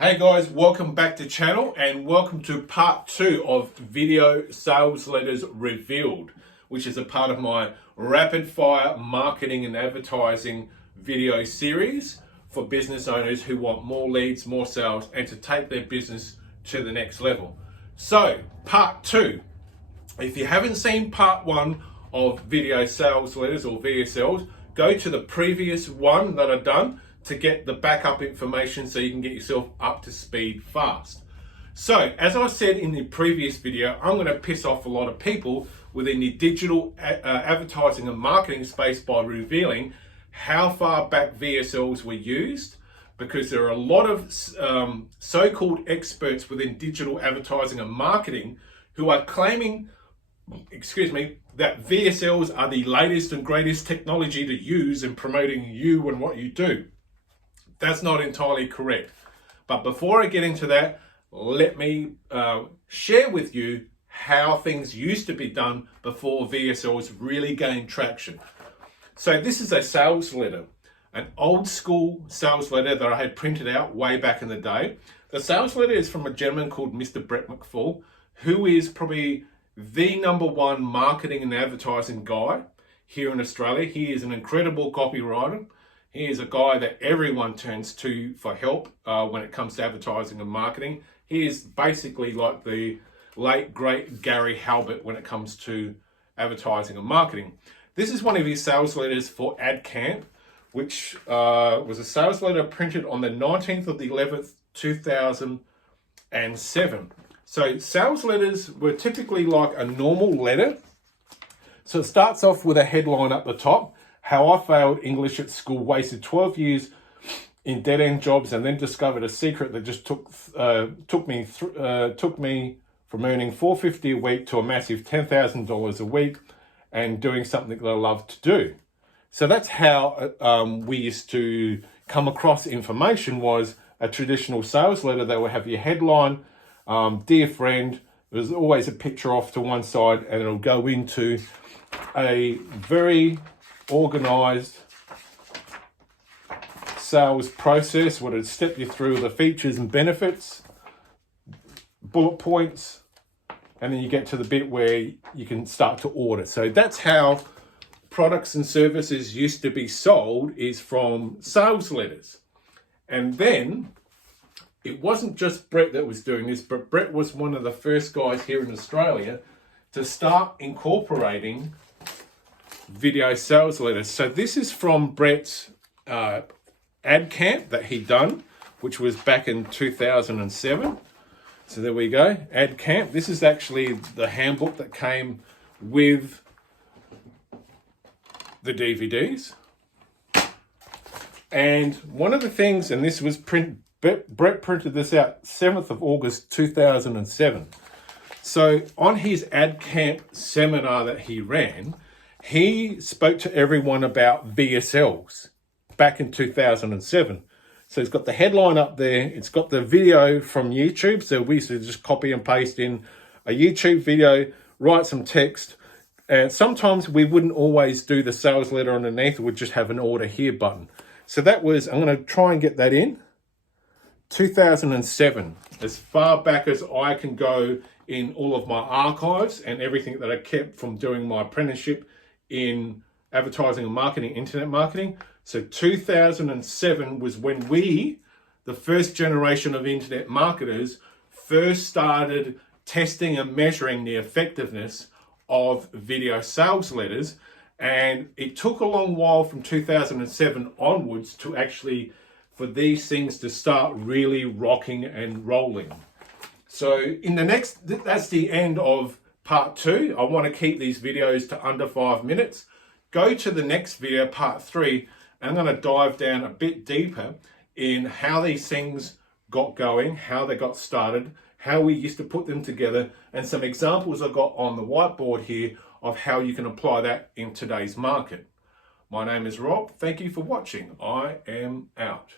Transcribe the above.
Hey guys, welcome back to the channel and welcome to part 2 of Video Sales Letters Revealed, which is a part of my rapid fire marketing and advertising video series for business owners who want more leads, more sales, and to take their business to the next level. So, part 2. If you haven't seen part 1 of Video Sales Letters or VSLs, go to the previous one that I've done to get the backup information so you can get yourself up to speed fast. So, as I said in the previous video, I'm going to piss off a lot of people within the digital advertising and marketing space by revealing how far back VSLs were used, because there are a lot of so-called experts within digital advertising and marketing who are claiming, that VSLs are the latest and greatest technology to use in promoting you and what you do. That's not entirely correct. But before I get into that, let me share with you how things used to be done before VSLs really gained traction. So this is a sales letter, an old school sales letter that I had printed out way back in the day. The sales letter is from a gentleman called Mr. Brett McFall, who is probably the #1 marketing and advertising guy here in Australia. He is an incredible copywriter. He is a guy that everyone turns to for help when it comes to advertising and marketing. He is basically like the late, great Gary Halbert when it comes to advertising and marketing. This is one of his sales letters for AdCamp, which was a sales letter printed on the 19th of the 11th, 2007. So sales letters were typically like a normal letter. So it starts off with a headline up the top. How I failed English at school, wasted 12 years in dead-end jobs, and then discovered a secret that just took me from earning $450 a week to a massive $10,000 a week, and doing something that I love to do. So that's how we used to come across information. Was a traditional sales letter. They would have your headline, dear friend. There's always a picture off to one side, and it'll go into a very organized sales process where it'd step you through the features and benefits, bullet points, and then you get to the bit where you can start to order. So that's how products and services used to be sold, is from sales letters. And then it wasn't just Brett that was doing this, but Brett was one of the first guys here in Australia to start incorporating video sales letters. So this is from Brett's AdCamp that he done, which was back in 2007. So there we go, AdCamp. This is actually the handbook that came with the DVDs. And one of the things, and this was Brett printed this out 7th of August 2007. So on his AdCamp seminar that he ran, he spoke to everyone about VSLs back in 2007. So it's got the headline up there. It's got the video from YouTube. So we used to just copy and paste in a YouTube video, write some text. And sometimes we wouldn't always do the sales letter underneath. We'd just have an order here button. So that was, I'm going to try and get that in, 2007. As far back as I can go in all of my archives and everything that I kept from doing my apprenticeship in advertising and marketing, internet marketing. So 2007 was when we, the first generation of internet marketers, first started testing and measuring the effectiveness of video sales letters. And it took a long while from 2007 onwards to actually, for these things to start really rocking and rolling. So in the next, that's the end of part 2. I want to keep these videos to under 5 minutes. Go to the next video, part 3, and I'm going to dive down a bit deeper in how these things got going, how they got started, how we used to put them together, and some examples I've got on the whiteboard here of how you can apply that in today's market. My name is Rob. Thank you for watching. I am out.